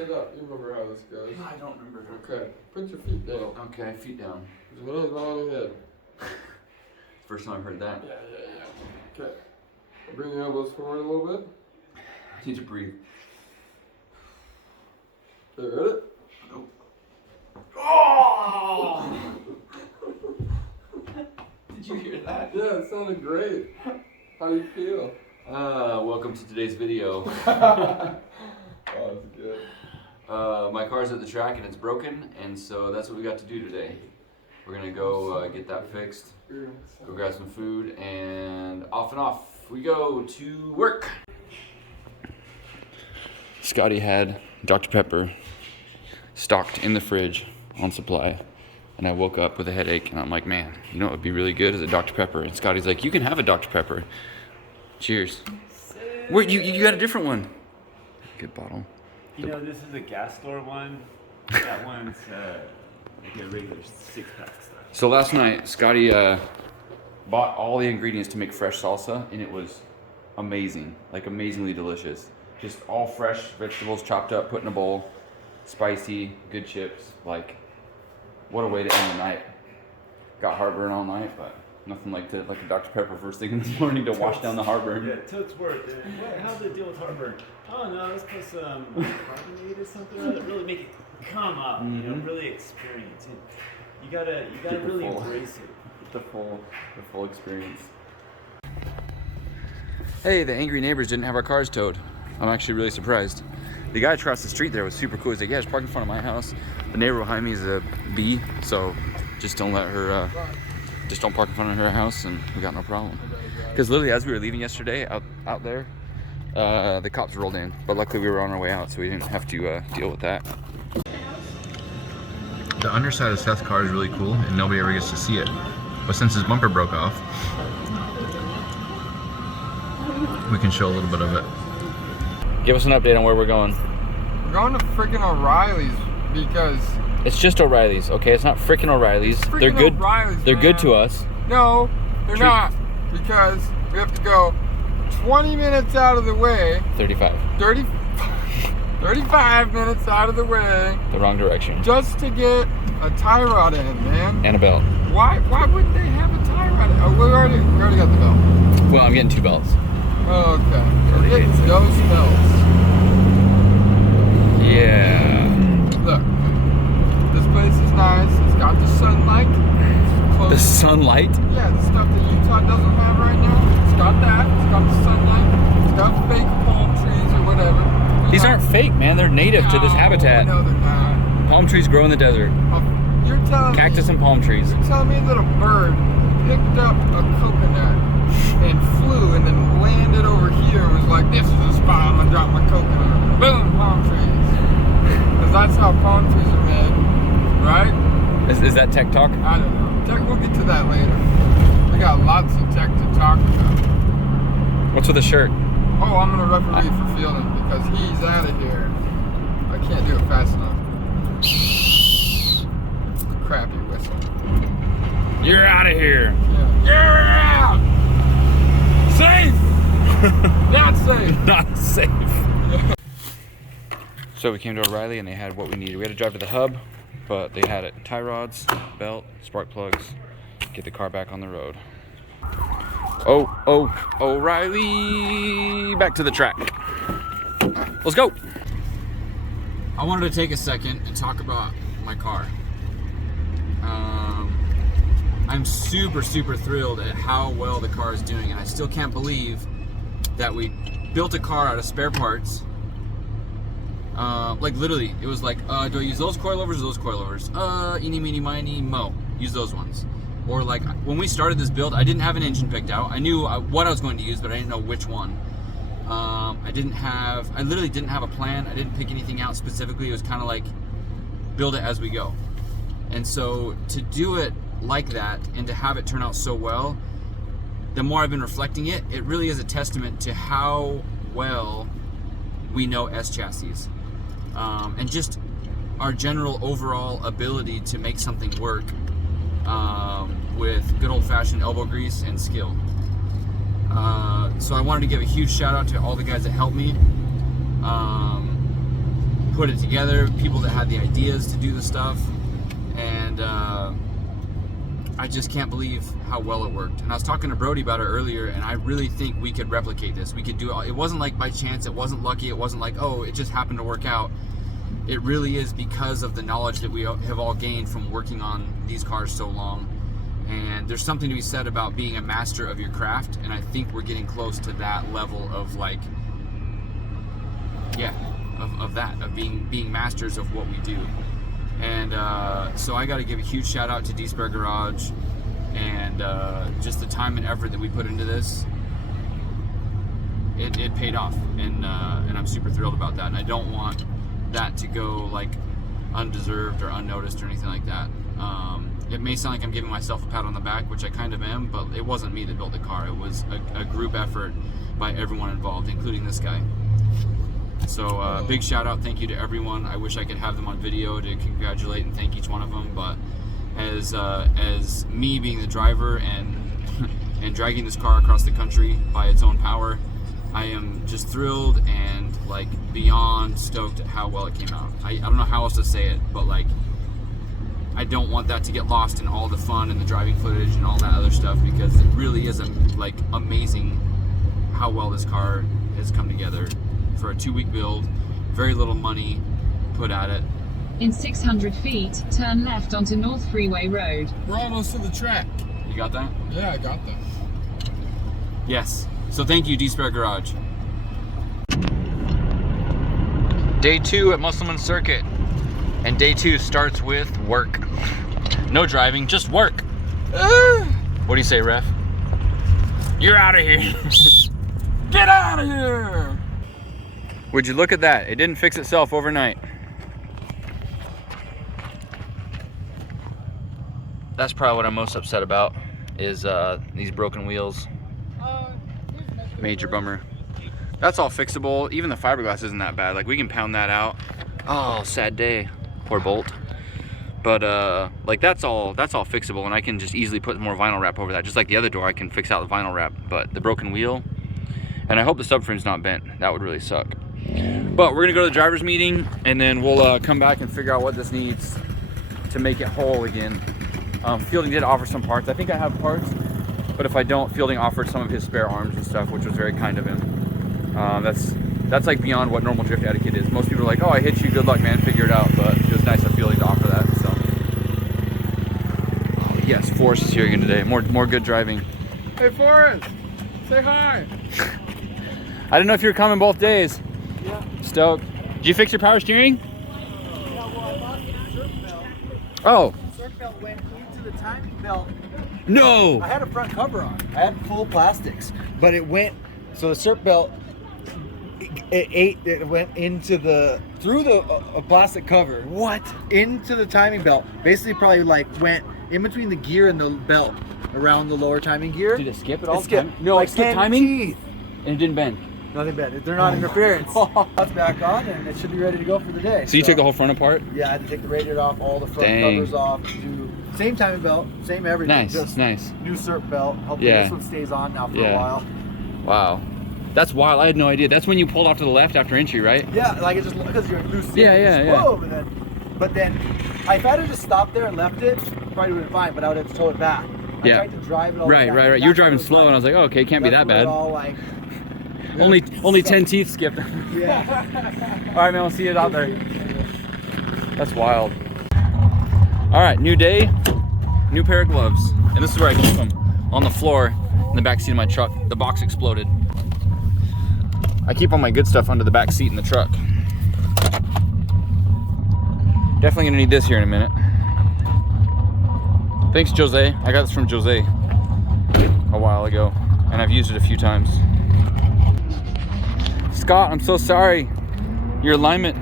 sit up. You remember how this goes. I don't remember. Okay. Put your feet down. Okay, feet down. Your hands on your head. First time I've heard that. Yeah. Okay. Bring your elbows forward a little bit. I need to breathe. Okay, ready? Nope. Oh! Did you hear that? Yeah, it sounded great. How do you feel? Welcome to today's video. Oh, that's good. My car's at the track and it's broken, and so that's what we got to do today. We're gonna go get that fixed, go grab some food, and off we go to work. Scotty had Dr. Pepper stocked in the fridge on supply, and I woke up with a headache, and I'm like, man, you know what would be really good is a Dr. Pepper. And Scotty's like, you can have a Dr. Pepper. Cheers. Where you got a different one? Good bottle. You know, this is a gas store one. That one's like a regular 6-pack stuff. So last night, Scotty bought all the ingredients to make fresh salsa, and it was amazing, like amazingly delicious. Just all fresh vegetables chopped up, put in a bowl, spicy, good chips. Like, what a way to end the night. Got heartburn all night, but nothing like a Dr. Pepper first thing in the morning to wash down the heartburn. Yeah, totes work. How's the deal with heartburn? Oh no, let's put some carbonate or something that really make it come up. You know, really experience it. You gotta really embrace it. The full experience. Hey, the angry neighbors didn't have our cars towed. I'm actually really surprised. The guy across the street there was super cool. He's like, yeah, just park in front of my house. The neighbor behind me is a bee, so just don't let her, just don't park in front of her house, and we got no problem. Because literally as we were leaving yesterday out there, the cops rolled in, but luckily we were on our way out, so we didn't have to deal with that. The underside of Seth's car is really cool, and nobody ever gets to see it. But since his bumper broke off, we can show a little bit of it. Give us an update on where we're going. We're going to freaking O'Reilly's because... It's just O'Reilly's, okay? It's not freaking O'Reilly's. They're good. O'Reilly's, they're man. good to us. No, they're not. Because we have to go 20 minutes out of the way. 35 minutes out of the way. The wrong direction. Just to get a tie rod in, man. And a belt. Why wouldn't they have a tie rod? Oh, we already got the belt. Well, I'm getting 2 belts. Oh, okay. We're getting those belts. Yeah. Look, this place is nice. It's got the sunlight. The sunlight? Yeah, the stuff that Utah doesn't have right now. It's got that. It's got the sunlight. It's got fake palm trees or whatever. These aren't fake, man. They're native to this habitat. No, they're not. Palm trees grow in the desert. You're telling Cactus and palm trees. You're telling me that a bird picked up a coconut and flew and then landed over here and was like, this is the spot I'm gonna drop my coconut. Boom, palm trees. Because that's how palm trees are made, right? Is that tech talk? I don't know. We'll get to that later. We got lots of tech to talk about. What's with the shirt? Oh, I'm gonna referee for fielding because he's out of here. I can't do it fast enough. Crappy whistle. You're out of here. Yeah. You're out. Safe. Not safe. Not safe. So we came to O'Reilly and they had what we needed. We had to drive to the hub, but they had it: tie rods, belt, spark plugs. Get the car back on the road. Oh, O'Reilly, back to the track. Let's go. I wanted to take a second and talk about my car. I'm super thrilled at how well the car is doing, and I still can't believe that we built a car out of spare parts. Like literally, it was like, do I use those coilovers or those coilovers? Eeny, meeny, miny, mo. Use those ones. Or like, when we started this build, I didn't have an engine picked out. I knew what I was going to use, but I didn't know which one. I literally didn't have a plan. I didn't pick anything out specifically. It was kind of like, build it as we go. And so to do it like that and to have it turn out so well, the more I've been reflecting it, it really is a testament to how well we know S chassis. And just our general overall ability to make something work with good old-fashioned elbow grease and skill. So I wanted to give a huge shout out to all the guys that helped me put it together, people that had the ideas to do the stuff, and I just can't believe how well it worked. And I was talking to Brody about it earlier, and I really think we could replicate this. We could do it. It wasn't like by chance, it wasn't lucky, it wasn't like, oh, it just happened to work out. It really is because of the knowledge that we have all gained from working on these cars so long. And there's something to be said about being a master of your craft, and I think we're getting close to that level of like, yeah, of being masters of what we do. And so I got to give a huge shout out to D-Spare Garage, and just the time and effort that we put into this. It paid off, and I'm super thrilled about that. And I don't want that to go like undeserved or unnoticed or anything like that. It may sound like I'm giving myself a pat on the back, which I kind of am, but it wasn't me that built the car. It was a group effort by everyone involved, including this guy. So big shout out, thank you to everyone. I wish I could have them on video to congratulate and thank each one of them, but as me being the driver and and dragging this car across the country by its own power, I am just thrilled and like beyond stoked at how well it came out. I don't know how else to say it, but like I don't want that to get lost in all the fun and the driving footage and all that other stuff, because it really is like amazing how well this car has come together for a 2-week build. Very little money put at it. In 600 feet, turn left onto North Freeway Road. We're almost to the track. You got that? Yeah, I got that. Yes. So thank you, D-Spare Garage. Day 2 at Musselman Circuit. And day 2 starts with work. No driving, just work. What do you say, ref? You're out of here. Get out of here. Would you look at that? It didn't fix itself overnight. That's probably what I'm most upset about, is these broken wheels. Major bummer. That's all fixable. Even the fiberglass isn't that bad. Like, we can pound that out. Oh, sad day. Poor bolt. But like that's all fixable, and I can just easily put more vinyl wrap over that. Just like the other door, I can fix out the vinyl wrap. But the broken wheel, and I hope the subframe's not bent. That would really suck. But we're gonna go to the driver's meeting, and then we'll come back and figure out what this needs to make it whole again. Fielding did offer some parts. I think I have parts, but if I don't, Fielding offered some of his spare arms and stuff, which was very kind of him. That's like beyond what normal drift etiquette is. Most people are like, oh, I hit you, good luck, man, figure it out. But it was nice of Fielding to offer that. So yes, Forrest is here again today. More good driving. Hey, Forrest, say hi. I didn't know if you were coming both days. Yeah. Stoked. Did you fix your power steering? Yeah, well, I lost the circ belt. Oh. The circ belt went into the timing belt. No. I had a front cover on. I had full plastics, but it went. So the circ belt, it went into through the plastic cover. What? Into the timing belt. Basically, probably like went in between the gear and the belt, around the lower timing gear. Did it skip it all? It skipped. No, like it skipped 10 timing? teeth. And it didn't bend. Nothing bad. They're not interference. That's back on, and it should be ready to go for the day. So you took the whole front apart? Yeah, I had to take the radiator off, all the front Dang. covers off, do same timing belt, same everything. Nice, just nice. new circ belt. Hopefully Yeah. this one stays on now for Yeah. a while. Wow. That's wild. I had no idea. That's when you pulled off to the left after entry, right? Yeah, like it just because you're loose. Yeah, yeah, yeah. Whoa, but then if I had just stopped there and left it, probably would have been fine. But I would have to tow it back. Yeah. I tried to drive it all the way Right. back. You were driving slow, and I was like, oh, okay, can't be that bad. All like, Only 10 teeth skipped. yeah. All right, man. We'll see you out there. That's wild. All right, new day, new pair of gloves, and this is where I keep them, on the floor in the back seat of my truck. The box exploded. I keep all my good stuff under the back seat in the truck. Definitely gonna need this here in a minute. Thanks, Jose. I got this from Jose a while ago, and I've used it a few times. Scott, I'm so sorry. Your alignment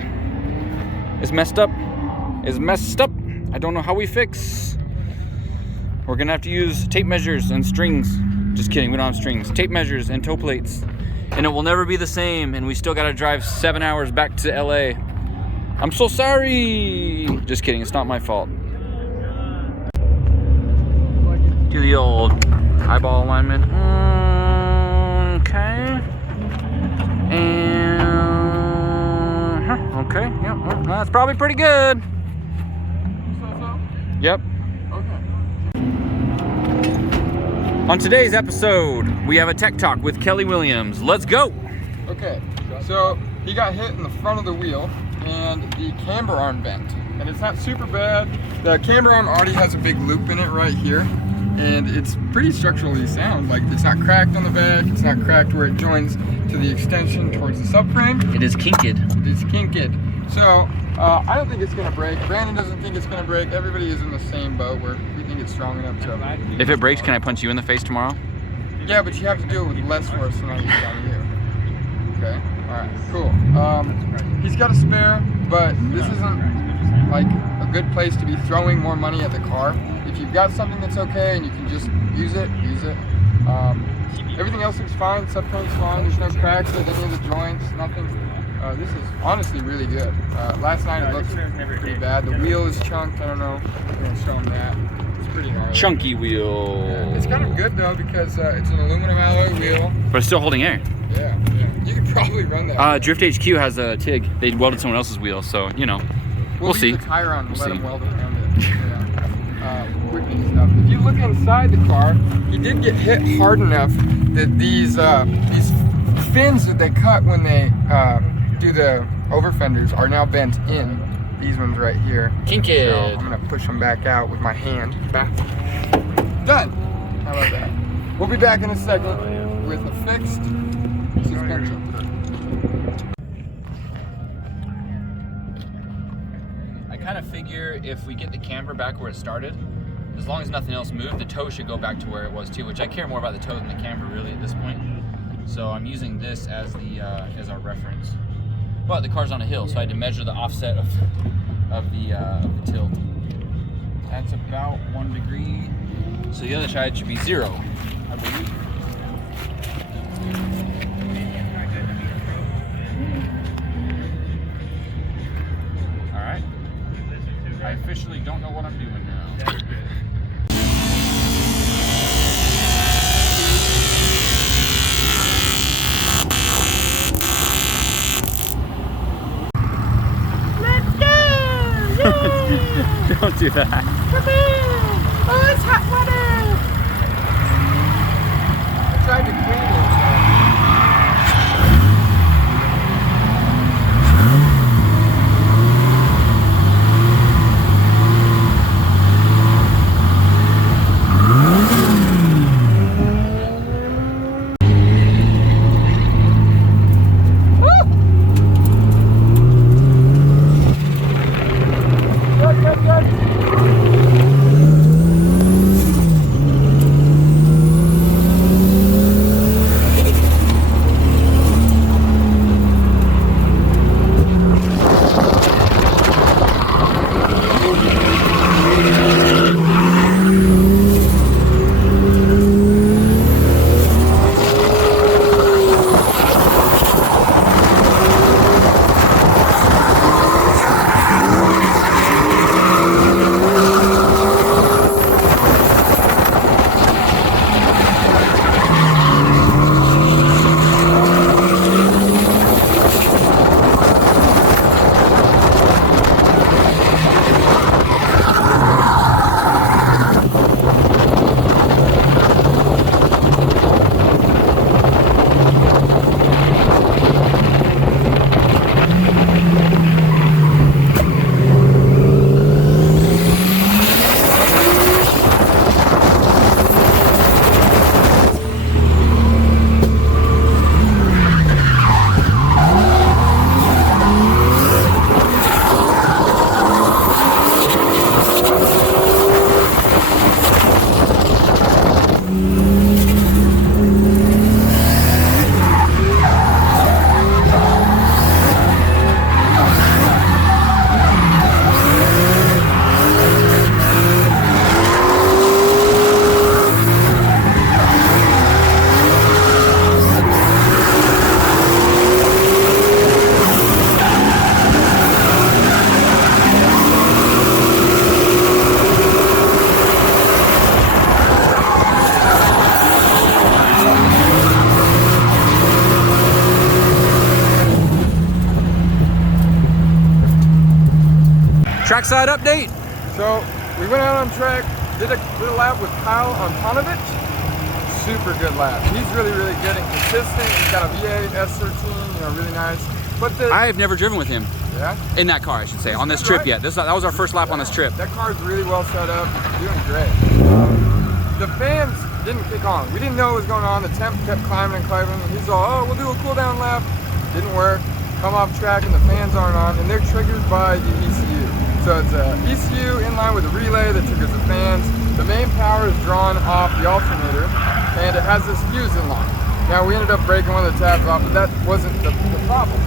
is messed up. I don't know how we fix. We're gonna have to use tape measures and strings. Just kidding, we don't have strings. Tape measures and toe plates. And it will never be the same, and we still gotta drive 7 hours back to LA. I'm so sorry. Just kidding, it's not my fault. Do the old eyeball alignment. Okay. And Okay, yeah, well, that's probably pretty good. So? Yep. Okay. On today's episode, we have a tech talk with Kelly Williams. Let's go. Okay, so he got hit in the front of the wheel and the camber arm bent. And it's not super bad. The camber arm already has a big loop in it right here. And it's pretty structurally sound. Like, it's not cracked on the back, it's not cracked where it joins to the extension towards the subframe. It is kinked. It is kinked. So, I don't think it's gonna break. Brandon doesn't think it's gonna break. Everybody is in the same boat where we think it's strong enough to... If it breaks, can I punch you in the face tomorrow? Yeah, but you have to do it with less force than I use on you. Okay, alright, cool. He's got a spare, but this isn't like a good place to be throwing more money at the car. If you've got something that's okay and you can just use it, use it. Everything else looks fine, subframe's fine, there's no cracks at any of the joints, nothing. This is honestly really good. Last night it looked pretty bad. The wheel is chunked, I don't know if I'm gonna show him that. It's pretty gnarly. Chunky wheel. Yeah. It's kind of good though because it's an aluminum alloy wheel. But it's still holding air. Yeah. You could probably run that. Drift HQ has a TIG. They welded someone else's wheel, so, you know. We'll see. Leave the tire on and We'll let see. him weld around it. Yeah. Quickly stuff. If you look inside the car, he did get hit hard enough that these fins that they cut when they do the over fenders are now bent in. These ones right here. Kinked. So I'm gonna push them back out with my hand. Back. Done. How about that? We'll be back in a second with a fixed suspension. I kind of figure if we get the camber back where it started, as long as nothing else moved, the toe should go back to where it was too, which I care more about the toe than the camber really at this point. So I'm using this as the as our reference. But the car's on a hill, so I had to measure the offset of the tilt. That's about 1 degree. So the other side should be 0, I believe. All right. I officially don't know what I'm doing now. Don't do that. Come here! Oh, it's hot water! I tried to clean it. trackside update. So we went out on track, did a lap with Kyle on Tonovich. Super good lap. He's really, really good and consistent. He's got a V8 S13, you know, really nice. But I have never driven with him. Yeah? In that car, I should say, on this trip yet. That was our first lap on this trip. That car's really well set up. He's doing great. The fans didn't kick on. We didn't know what was going on. The temp kept climbing and climbing. And he's all, oh, we'll do a cool down lap. Didn't work. Come off track and the fans aren't on, and they're triggered by the ECU. So it's a ECU in line with a relay that triggers the fans. The main power is drawn off the alternator, and it has this fuse in line. Now we ended up breaking one of the tabs off, but that wasn't the problem.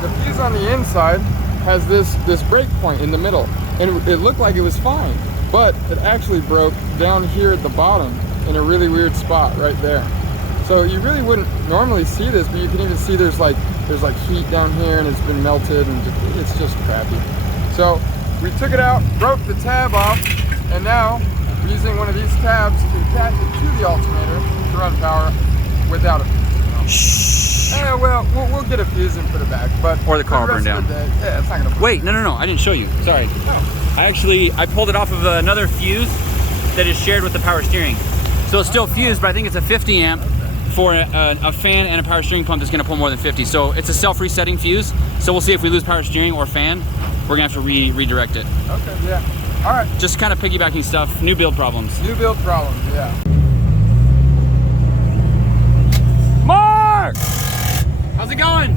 The fuse on the inside has this break point in the middle, and it looked like it was fine, but it actually broke down here at the bottom in a really weird spot right there. So you really wouldn't normally see this, but you can even see there's like heat down here, and it's been melted, and it's just crappy. So we took it out, broke the tab off, and now we're using one of these tabs to attach it to the alternator to run power without a fuse. Well, we'll get a fuse and put it back, but or the car burned down. Yeah, it's not gonna. Wait, no, I didn't show you. Sorry. I pulled it off of another fuse that is shared with the power steering. So it's still fused, but I think it's a 50 amp for a fan and a power steering pump that's gonna pull more than 50. So it's a self-resetting fuse. So we'll see if we lose power steering or fan, we're gonna have to redirect it. Okay, yeah. All right. Just kind of piggybacking stuff, new build problems. New build problems, yeah. Mark! How's it going?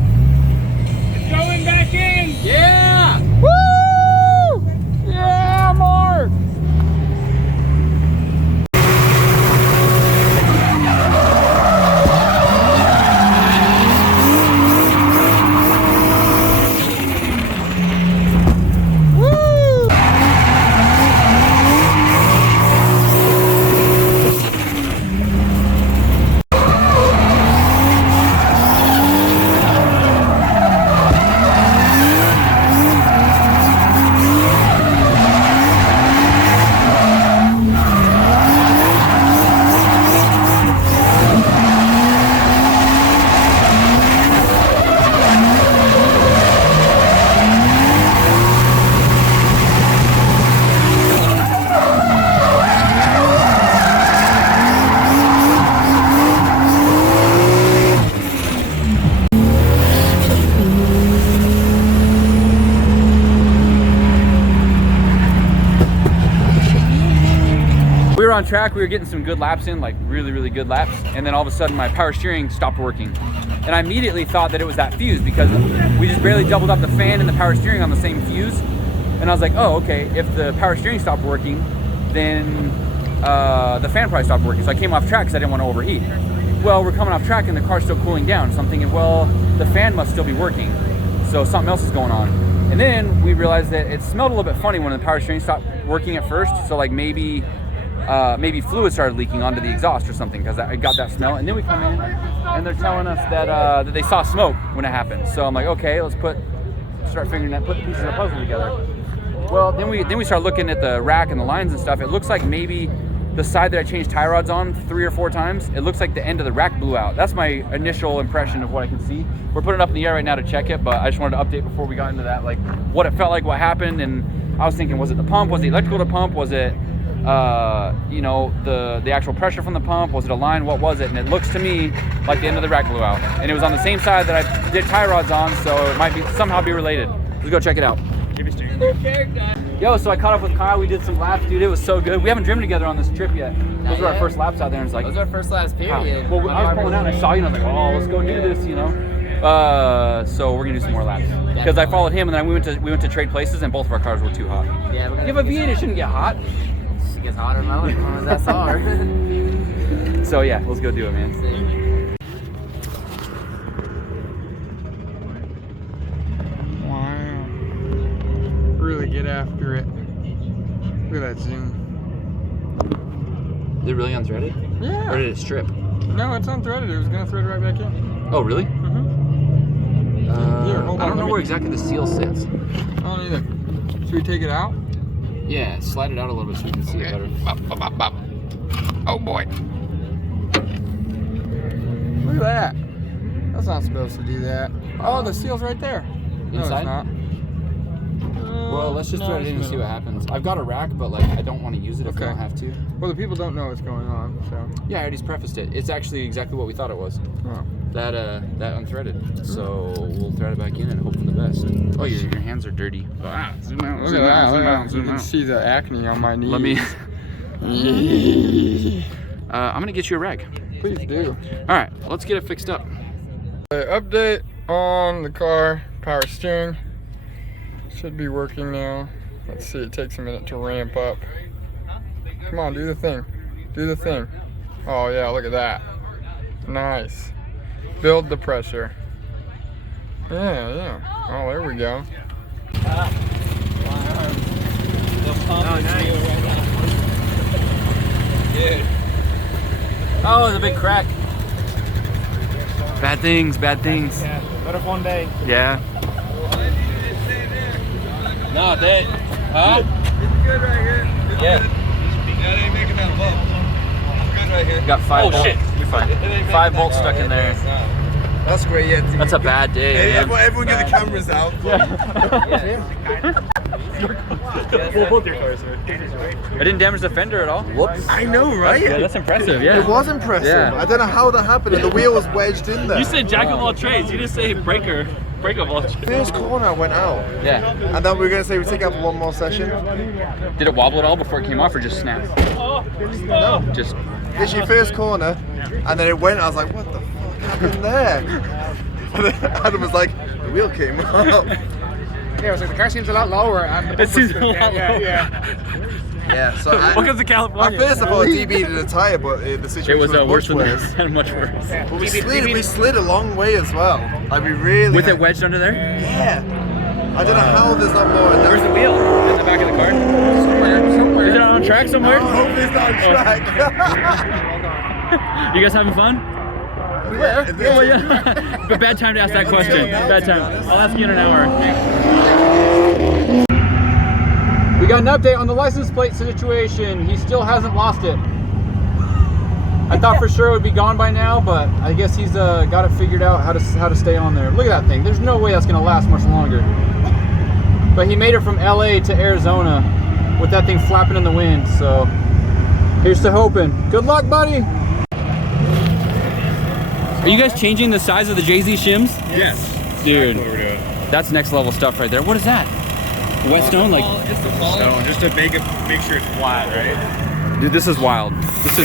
It's going back in. Yeah! Woo! Yeah, Mark! On track, we were getting some good laps in, like really good laps, and then all of a sudden my power steering stopped working, and I immediately thought that it was that fuse because we just barely doubled up the fan and the power steering on the same fuse, and I was like, oh, okay, if the power steering stopped working, then the fan probably stopped working. So I came off track because I didn't want to overheat. Well, we're coming off track and the car's still cooling down, so I'm thinking, well, the fan must still be working, so something else is going on. And then we realized that it smelled a little bit funny when the power steering stopped working at first, so like maybe fluid started leaking onto the exhaust or something, because I got that smell. And then we come in and they're telling us that they saw smoke when it happened. So I'm like, okay, let's put the pieces of the puzzle together. Well, then we start looking at the rack and the lines and stuff. It looks like maybe the side that I changed tie rods on 3 or 4 times, it looks like the end of the rack blew out. That's my initial impression of what I can see. We're putting it up in the air right now to check it, but I just wanted to update before we got into that, like what it felt like, what happened. And I was thinking, was it the pump? Was it electrical to pump? Was it you know, the actual pressure from the pump? Was it a line? What was it? And it looks to me like the end of the rack blew out, and it was on the same side that I did tie rods on, so it might be somehow be related. Let's go check it out. Yo, so I caught up with Kyle. We did some laps, dude. It was so good. We haven't driven together on this trip yet. Those were our first laps out there, and it's like, Those are our first laps, period. Well, I was pulling out and I saw you, and I was like, oh, let's go do this, you know. So we're gonna do some more laps because I followed him, and then we went to trade places, and both of our cars were too hot. Yeah, You have a V8, it shouldn't get hot. It gets hotter when that's hard. So yeah, let's go do it, man. Wow. Really get after it. Look at that zoom. Is it really unthreaded? Yeah. Or did it strip? No, it's unthreaded. It was gonna thread right back in. Oh, really? Here, hold on. I don't know where exactly the seal sits. I don't either. Should we take it out? Yeah, slide it out a little bit so you can see it better. Oh boy. Look at that. That's not supposed to do that. Oh, the seal's right there. No, Inside? it's not. Well, let's just throw it in and see what happens. I've got a rack, but like I don't want to use it if we Okay. don't have to. Well, the people don't know what's going on, so. Yeah, I already prefaced it. It's actually exactly what we thought it was. Oh. That unthreaded. So we'll thread it back in and hope for the best. Oh, your hands are dirty. Ah, zoom out. Look at that. You can see the acne on my knees. Let me. I'm gonna get you a rag. Please do. All right, let's get it fixed up. Update on the car. Power steering. Should be working now. Let's see, it takes a minute to ramp up. Come on, do the thing. Do the thing. Oh yeah, look at that. Nice. Build the pressure. Yeah. Oh, there we go. Oh, there's a big crack. Bad things. Yeah, better one day. Yeah. No, that. Huh? It's good right here. Yeah. That ain't making that bump. Good right here. Got 5 bolts. shit. You're fine. 5 bolts stuck in there. That's great. Yeah. That's a bad day. man. Everyone get the cameras out. Well, both your cars are. I didn't damage the fender at all. Whoops. I know, right? Yeah, that's impressive. Yeah. It was impressive. Yeah. I don't know how that happened, and the wheel was wedged in there. You said jack of all trades. You didn't say break of all trades. First corner went out, Yeah. and then we were gonna say we take out one more session. Did it wobble at all before it came off, or just snap? No, Just. literally first corner, and then it went. I was like, what the fuck happened there? And then Adam was like, the wheel came up. Yeah, I was like, the car seems a lot lower. And It seems a lot lower. Yeah. So Welcome to at California. first I thought DB did a tire, but the situation It was was worse much than worse. that. Much worse. But we slid a long way as well. Like we really. With it wedged under there? Yeah. I don't know how there's not more. Where's the wheel? In the back of the car? somewhere. Is it on track somewhere? Hopefully it's not on track. You guys having fun? Yeah. Oh, yeah. But bad time to ask that question. Bad time. I'll ask you in an hour. We got an update on the license plate situation. He still hasn't lost it. I thought for sure it would be gone by now, but I guess he's got it figured out how to stay on there. Look at that thing. There's no way that's gonna last much longer. But he made it from LA to Arizona with that thing flapping in the wind. So here's to hoping. Good luck, buddy. Are you guys changing the size of the JayZ Shims? Yes. Dude, That's what we're doing. that's next level stuff right there. What is that? Whetstone? Like, So just to make sure it's flat, right? dude, this is wild. This is. We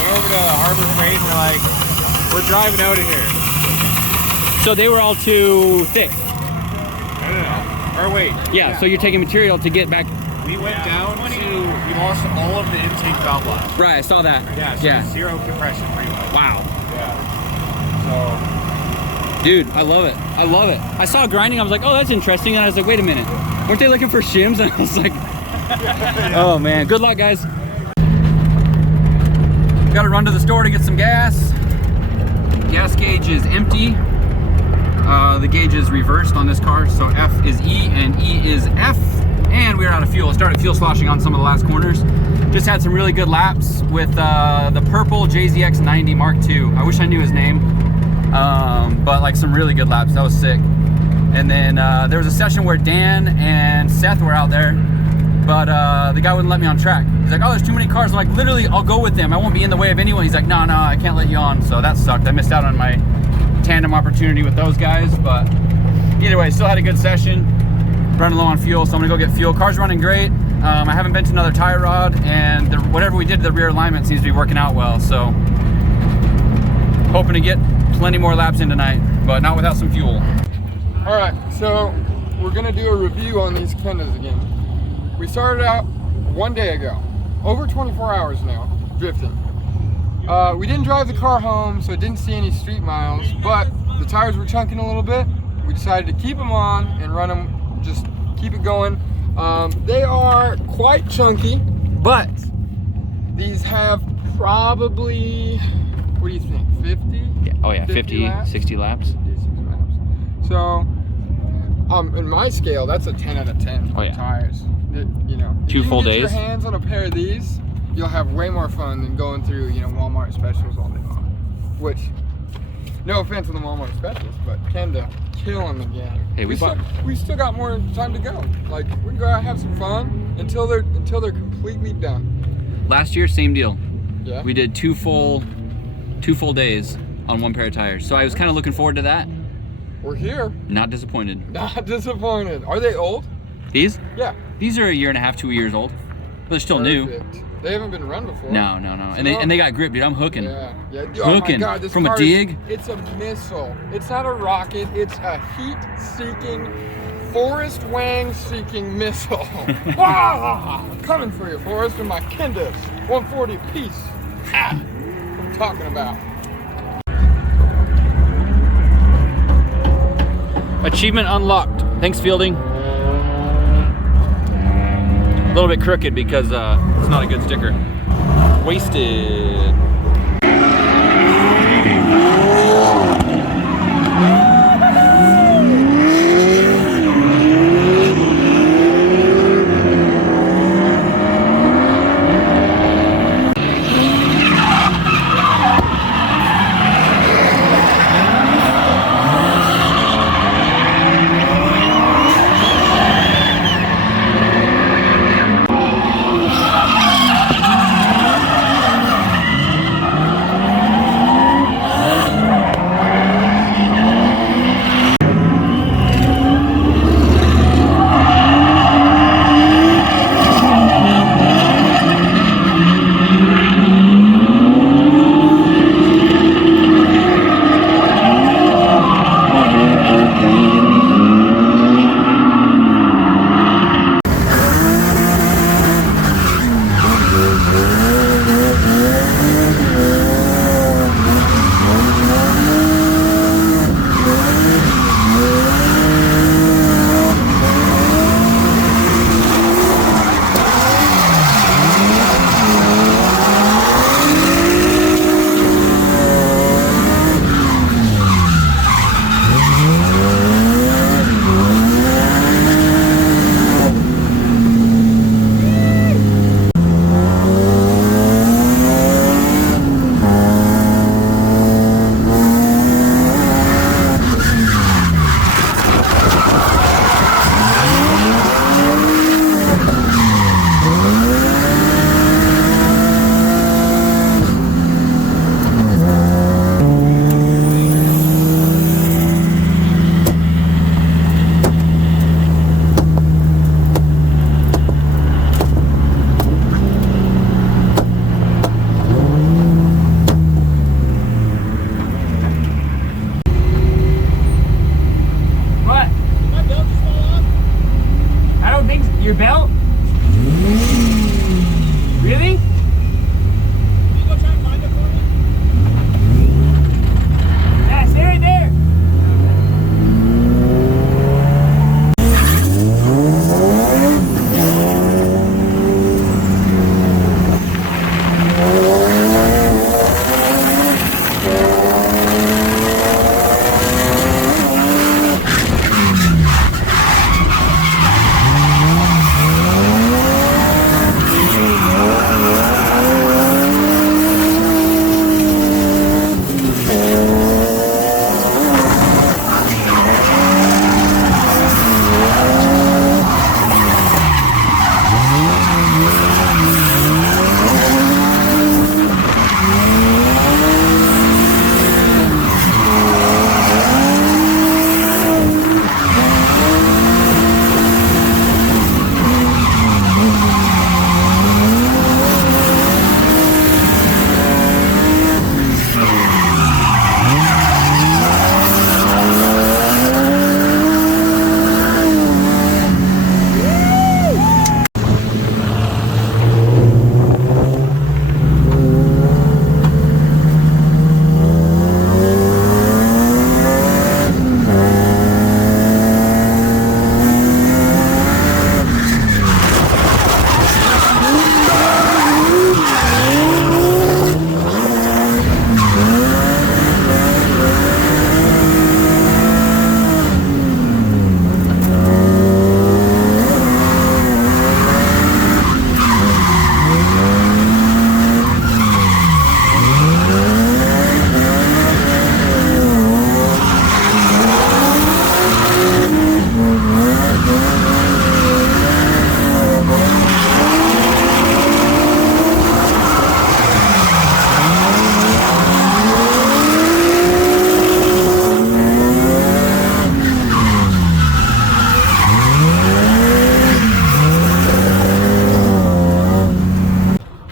went over to Harbor Freight and we're like, we're driving out of here. So they were all too thick. No. Or wait. Yeah. So you're taking material to get back. We went down to, we lost all of the intake valve lines. Right. I saw that. Yeah, so zero compression pretty much. Wow. Yeah. Dude, I love it. I love it. I saw grinding. I was like, oh, that's interesting. And I was like, wait a minute. Weren't they looking for shims? And I was like, oh man. Good luck, guys. Got to run to the store to get some gas. Gas gauge is empty. The gauge is reversed on this car, so F is E and E is F. And we're out of fuel. I started fuel sloshing on some of the last corners. Just had some really good laps with the purple JZX 90 Mark II. I wish I knew his name, but like some really good laps. That was sick. And then there was a session where Dan and Seth were out there, but the guy wouldn't let me on track. He's like, oh, there's too many cars. I'm like, literally, I'll go with them. I won't be in the way of anyone. He's like, no, I can't let you on. So that sucked. I missed out on my tandem opportunity with those guys, but either way, still had a good session. Running low on fuel, so I'm gonna go get fuel. Car's running great. I haven't been to another tie rod, and whatever we did to the rear alignment seems to be working out well. So hoping to get plenty more laps in tonight, but not without some fuel. All right, so we're gonna do a review on these Kendas again. We started out one day ago, over 24 hours now, drifting. We didn't drive the car home, so it didn't see any street miles, but the tires were chunking a little bit. We decided to keep them on and run them, just keep it going. They are quite chunky, but these have probably, what do you think, 50? Yeah. Oh yeah, 50, laps? 60 laps. 56 laps. So, in my scale, that's a 10 out of 10 Oh, yeah. tires. You know, if 2 you full can get days. your hands on a pair of these, you'll have way more fun than going through, Walmart specials all day long. Which, No offense to the Walmart specialist, but Kendall killing the game. Hey, we still got more time to go. Like we can go out and have some fun until they're completely done. Last year, same deal. Yeah. We did two full days on one pair of tires. So I was kind of looking forward to that. We're here. Not disappointed. Not disappointed. Are they old? These? Yeah. These are 1.5 years, 2 years old. But they're still new. Perfect. They haven't been run before. No. And they got grip, dude. I'm hooking. Yeah. Oh Hooking my God, this from a car dig. It's a missile. It's not a rocket. It's a heat-seeking, Forrest Wang-seeking missile. Coming for you, Forrest, with my Kendas. 140 apiece. What I'm talking about. Achievement unlocked. Thanks, Fielding. A little bit crooked because it's not a good sticker. Wasted.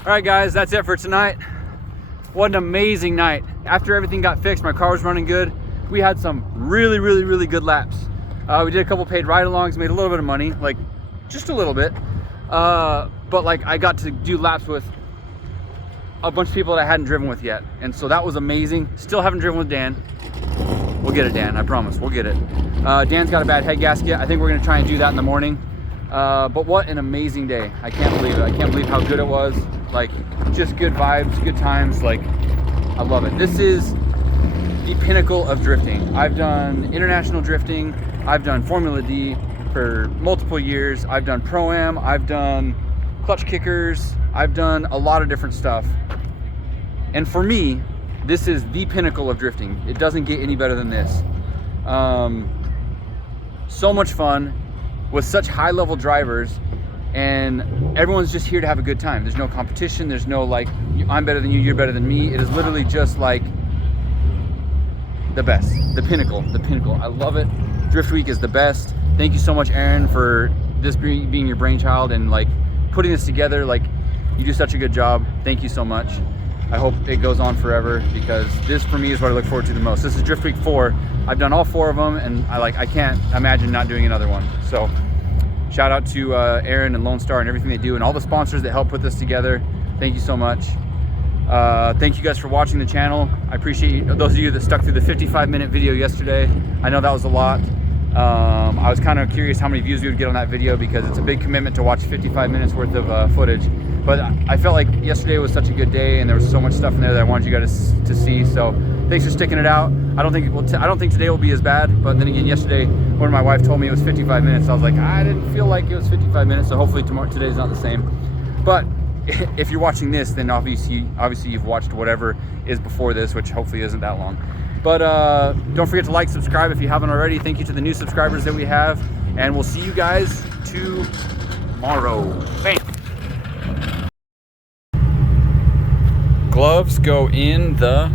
All right, guys, that's it for tonight. What an amazing night. After everything got fixed, my car was running good. We had some really good laps. We did a couple paid ride-alongs, made a little bit of money, like just a little bit. But like I got to do laps with a bunch of people that I hadn't driven with yet. And so that was amazing. Still haven't driven with Dan. We'll get it, Dan, I promise, we'll get it. Dan's got a bad head gasket. I think we're gonna try and do that in the morning. But what an amazing day. I can't believe it. I can't believe how good it was. Like, just good vibes, good times. Like, I love it. This is the pinnacle of drifting. I've done international drifting. I've done Formula D for multiple years. I've done Pro-Am. I've done clutch kickers. I've done a lot of different stuff. And for me, this is the pinnacle of drifting. It doesn't get any better than this. So much fun with such high-level drivers, and everyone's just here to have a good time. There's no competition. There's no like, I'm better than you, you're better than me. It is literally just like the best, the pinnacle. I love it. Drift Week is the best. Thank you so much, Aaron, for this being your brainchild and like putting this together. Like, you do such a good job. Thank you so much. I hope it goes on forever, because this for me is what I look forward to the most. This is Drift Week 4. I've done all 4 of them, and I can't imagine not doing another one. So shout out to Aaron and Lone Star and everything they do, and all the sponsors that help put this together. Thank you so much. Thank you guys for watching the channel. I appreciate those of you that stuck through the 55-minute video yesterday. I know that was a lot. I was kind of curious how many views we would get on that video, because it's a big commitment to watch 55 minutes worth of footage. But I felt like yesterday was such a good day, and there was so much stuff in there that I wanted you guys to see. So thanks for sticking it out. I don't think today will be as bad. But then again, yesterday when my wife told me it was 55 minutes, I was like, I didn't feel like it was 55 minutes. So hopefully today's not the same. But if you're watching this, then obviously you've watched whatever is before this, which hopefully isn't that long. But don't forget to like, subscribe if you haven't already. Thank you to the new subscribers that we have, and we'll see you guys tomorrow. Bam. Gloves go in the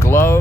glove